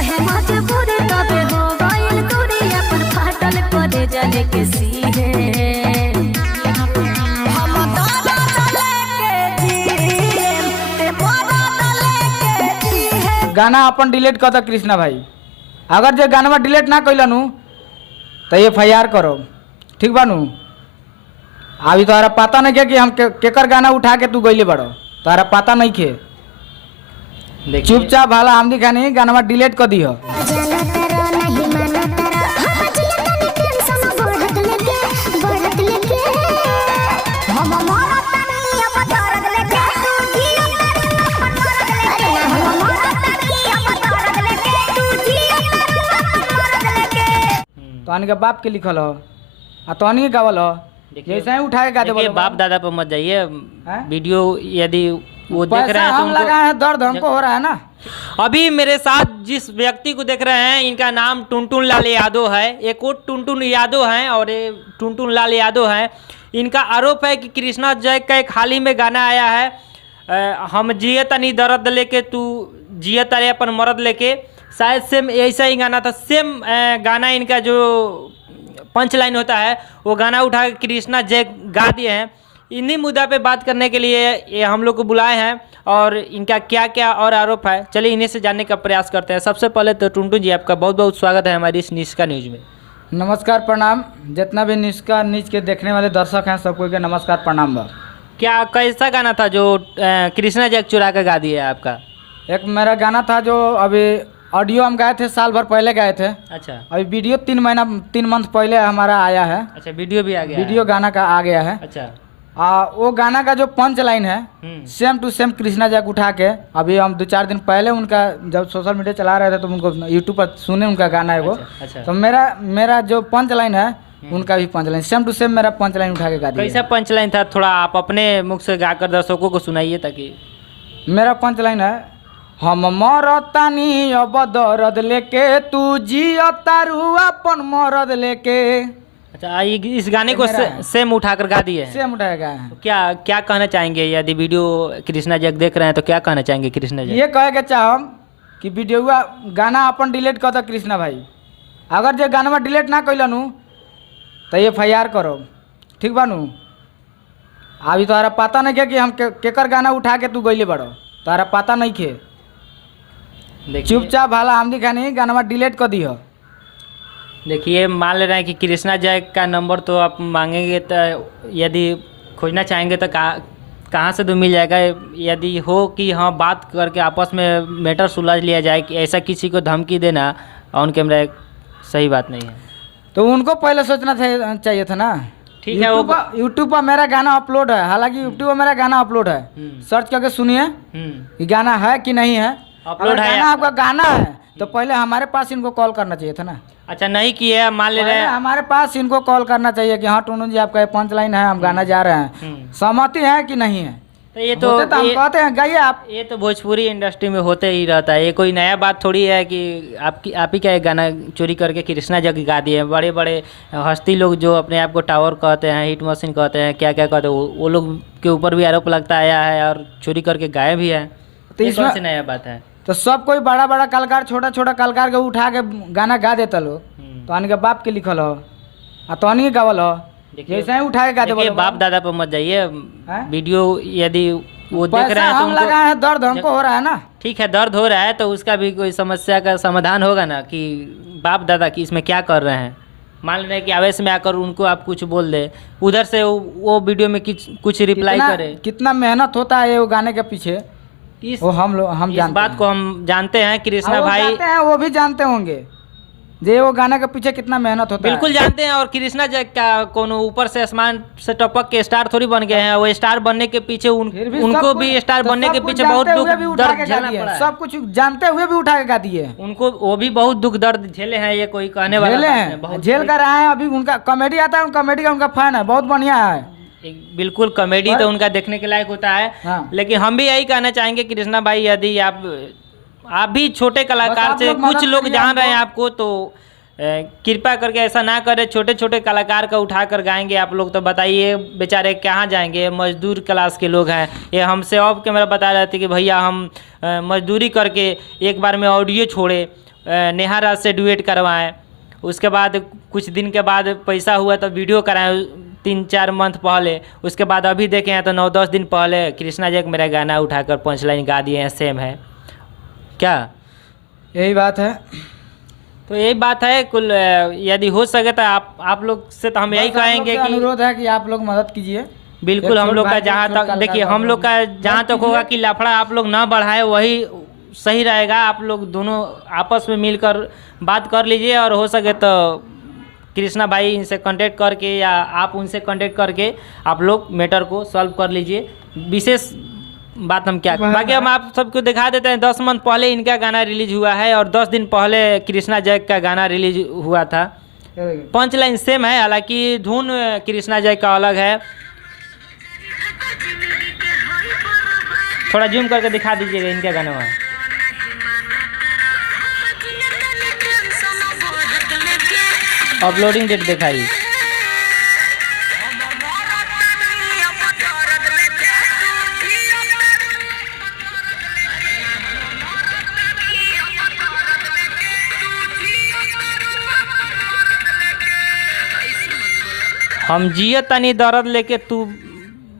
रहे मजबूर तबे हो गइल दूरिया पर फाटल करे जाने के सीहे हम दर्द लेके जिए ते दर्द लेके जिए। गाना अपन डिलीट कर दो कृष्णा भाई। अगर जो गाना डिलीट ना कैलनु तो FIR करो, ठीक बानू। अभी तोहरा पता नहीं के कि हम केकर गाना उठा के तू गईले बड़ो, तोहरा पता नहीं के। चुपचाप भाला हम दिखा नहीं गाना डिलीट कर दियो। तोहनी के बाप के लिखल हो आ तोहनी के गावल हो, जैसे ही उठा के गा दे। बाप दादा पर मत जाइए। वीडियो यदि वो देख रहे हैं तो हम लगाए हैं, दर्द हमको हो रहा है ना। अभी मेरे साथ जिस व्यक्ति को देख रहे हैं इनका नाम टुनटुन लाल यादव है। एक और टुनटुन यादव हैं और ये टुनटुन लाल यादव हैं। इनका आरोप है कि कृष्णा जय का एक हाल ही में गाना आया है, हम जिए तनी दर्द लेके तू जिए तारे अपन मर्द लेके। शायद सेम ऐसा ही गाना था। सेम गाना इनका जो पंच लाइन होता है वो गाना उठा के कृष्णा जय गा दिए हैं। इन्हीं मुद्दा पे बात करने के लिए ये हम लोग को बुलाए हैं और इनका क्या क्या और आरोप है, चलिए इन्हीं से जानने का प्रयास करते हैं। सबसे पहले तो टुनटुन जी आपका बहुत बहुत स्वागत है हमारी इस निष्का न्यूज में। नमस्कार प्रणाम। जितना भी निष्का न्यूज के देखने वाले दर्शक हैं सबको के नमस्कार प्रणाम बा। क्या कैसा गाना था जो कृष्णा जय चुरा कर गा दिया है आपका? एक मेरा गाना था जो अभी ऑडियो हम गाए थे, साल भर पहले गाए थे। अच्छा। अभी वीडियो 3 मंथ पहले हमारा आया है। अच्छा, वीडियो भी आ गया? वीडियो गाना का आ गया है। अच्छा। वो गाना का जो पंच लाइन है सेम टू सेम कृष्णा जय उठा के अभी हम 2-4 दिन पहले उनका जब सोशल मीडिया चला रहे थे तो उनको यूट्यूब पर सुने उनका गाना है वो। अच्छा। तो मेरा जो पंच लाइन है उनका भी punch line same to same मेरा पंच लाइन उठा के गा दिया। कैसा पंच लाइन था, थोड़ा आप अपने मुख से गाकर दर्शकों को सुनाइए ताकि। मेरा पंच लाइन है, हम मरतानी अब दर्द लेके तू जियो तारू अपन मरद लेके। अच्छा, इस गाने को सेम उठाकर गा दिए हैं? सेम उठाया गया है। तो क्या कहना चाहेंगे यदि वीडियो कृष्णा जय देख रहे हैं तो क्या कहना चाहेंगे कृष्णा जय? ये कहे के चाहम कि वीडियो गाना अपन डिलीट कर दो कृष्णा भाई। अगर जो गाना डिलीट ना कैलनु तो FIR करो, ठीक बानू। अभी तोहरा पता नहीं के कि हम केकर गाना उठा के तू गईले बड़ो, तोहरा पता नहीं के। चुपचाप भाला हम दिखा नहीं गाना डिलीट कर दियो। देखिए, मान ले रहे हैं कि कृष्णा जय का नंबर तो आप मांगेंगे तो यदि खोजना चाहेंगे तो कहाँ से तो मिल जाएगा। यदि हो कि हाँ बात करके आपस में मैटर सुलझ लिया जाए कि ऐसा किसी को धमकी देना ऑन कैमरा सही बात नहीं है। तो उनको पहले सोचना चाहिए था ना। ठीक है, वो यूट्यूब पर मेरा गाना अपलोड है। हालांकि यूट्यूब पर मेरा गाना अपलोड है, सर्च करके सुनिए कि गाना है कि नहीं है। अपलोड है गाना आपका गाना है तो पहले हमारे पास इनको कॉल करना चाहिए था ना। अच्छा, नहीं किया, मान ले रहे हैं हमारे पास इनको कॉल करना चाहिए कि हाँ टुनटुन जी आपका पंच लाइन है, हम गाना जा रहे हैं, सहमति है कि नहीं है। तो ये तो हम कहते हैं गाइए आप। ये तो भोजपुरी इंडस्ट्री में होते ही रहता है, ये कोई नया बात थोड़ी है कि आप ही क्या एक गाना चोरी करके कृष्णा जग गा दिए। बड़े बड़े हस्ती लोग जो अपने आप को टावर कहते हैं, हिट मशीन कहते हैं, क्या क्या कहते हैं, वो लोग के ऊपर भी आरोप लगता आया है और चोरी करके गाए भी है। तो इसमें से नया बात है। तो सब कोई बड़ा बड़ा कलाकार छोटा छोटा कलाकार के उठा के गाना गा देता लोग, तो के बाप के लिखल हो आ तोहनी के गावल हो, जैसे ही उठा के गा दे। बाप दादा पर मत जाइए। वीडियो यदि वो देख रहे हैं तो हम लगाए हैं, दर्द हमको हो रहा है ना। ठीक है, दर्द हो रहा है तो उसका भी कोई समस्या का समाधान होगा ना कि बाप दादा की इसमें क्या कर रहे हैं। मान रहे हैं कि आवेश में आकर उनको आप कुछ बोल दे, उधर से वो वीडियो में कुछ रिप्लाई करे। कितना मेहनत होता है वो गाने के पीछे, हम इस बात को हम जानते हैं। कृष्णा भाई वो भी जानते होंगे जे वो गाने के पीछे कितना मेहनत होता है। बिल्कुल जानते हैं। और कृष्णा जय का कोनो ऊपर से आसमान से टपक के स्टार थोड़ी बन गए हैं। वो स्टार बनने के पीछे उनको भी स्टार बनने के पीछे बहुत दुख दर्द झेलना पड़ा है। सब कुछ जानते हुए भी उठा के गा दिए। उनको वो भी बहुत दुख दर्द झेले हैं, ये कोई कहने वाला हैं, झेल कर आए हैं। अभी उनका कॉमेडी आता है, कॉमेडी का उनका फैन है, बहुत बढ़िया है। बिल्कुल, कॉमेडी तो उनका देखने के लायक होता है। हाँ। लेकिन हम भी यही कहना चाहेंगे कृष्णा भाई, यदि आप भी छोटे कलाकार से कुछ लोग जान रहे हैं आपको, तो कृपया करके ऐसा ना करें। छोटे छोटे कलाकार का उठा कर गाएंगे आप लोग तो बताइए बेचारे कहाँ जाएंगे। मजदूर क्लास के लोग हैं। ये हमसे ऑफ कैमरा बता रहे थे कि भैया हम मजदूरी करके एक बार में ऑडियो छोड़े, नेहा राज से डुएट करवाएं। उसके बाद कुछ दिन के बाद पैसा हुआ तो वीडियो कराएं 3-4 मंथ पहले। उसके बाद अभी देखे हैं तो 9-10 दिन पहले कृष्णा जैक मेरा गाना उठाकर पंच लाइन गा दिए हैं, सेम है क्या? यही बात है। तो यही बात है। कुल यदि हो सके तो आप लोग से तो हम यही बस आप लोग कहेंगे से कि अनुरोध है कि आप लोग मदद कीजिए। बिल्कुल एक हम छोट लोग का भाई, जहाँ एक छोट तक देखिए कलाकार हम लोग का भाई। जहाँ तक होगा कि लफड़ा आप लोग ना बढ़ाए वही सही रहेगा। आप लोग दोनों आपस में मिलकर बात कर लीजिए और हो सके तो कृष्णा भाई इनसे कांटेक्ट करके या आप उनसे कांटेक्ट करके आप लोग मैटर को सॉल्व कर लीजिए। विशेष बात हम क्या बाकी हम आप सबको दिखा देते हैं। 10 मंथ पहले इनका गाना रिलीज हुआ है और 10 दिन पहले कृष्णा जैक का गाना रिलीज हुआ था। पंच लाइन सेम है, हालांकि धुन कृष्णा जैक का अलग है। थोड़ा जूम करके दिखा दीजिएगा इनका गाना वहाँ। अपलोडिंग डेट दिखाइए। हम जिये तनी दर्द लेके तू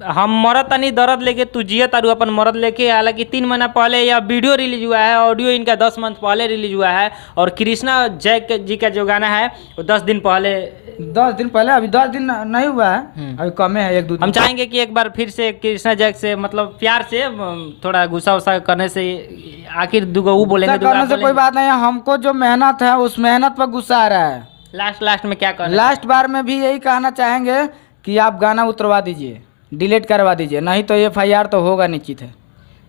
हम मरत तनी दर्द लेके तू जिये तारू अपन मरद लेके। हालांकि 3 महीना पहले यह वीडियो रिलीज हुआ है, ऑडियो इनका 10 मंथ पहले रिलीज हुआ है और कृष्णा जैक जी का जो गाना है वो 10 दिन पहले 10 दिन पहले, अभी 10 दिन नहीं हुआ है, अभी कमे है 1-2 दिन। हम चाहेंगे कि एक बार फिर से कृष्णा जैक से मतलब प्यार से थोड़ा गुस्सा उस्सा करने से आखिर दुगो वो बोलेंगे गुस्सा करने से कोई बात नहीं है। हमको जो मेहनत है उस मेहनत पर गुस्सा आ रहा है। लास्ट में क्या करना लास्ट बार में भी यही कहना चाहेंगे कि आप गाना उतरवा दीजिए, डिलीट करवा दीजिए, नहीं तो FIR तो होगा निश्चित है।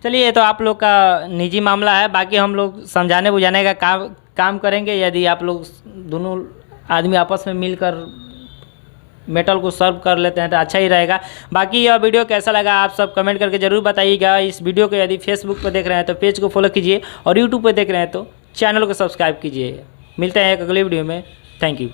चलिए ये तो आप लोग का निजी मामला है, बाकी हम लोग समझाने बुझाने का काम करेंगे। यदि आप लोग दोनों आदमी आपस में मिलकर मेटल को सर्व कर लेते हैं तो अच्छा ही रहेगा। बाकी यह वीडियो कैसा लगा आप सब कमेंट करके ज़रूर बताइएगा। इस वीडियो को यदि फेसबुक पर देख रहे हैं तो पेज को फॉलो कीजिए और यूट्यूब पर देख रहे हैं तो चैनल को सब्सक्राइब कीजिए। मिलते हैं एक अगली वीडियो में। Thank you.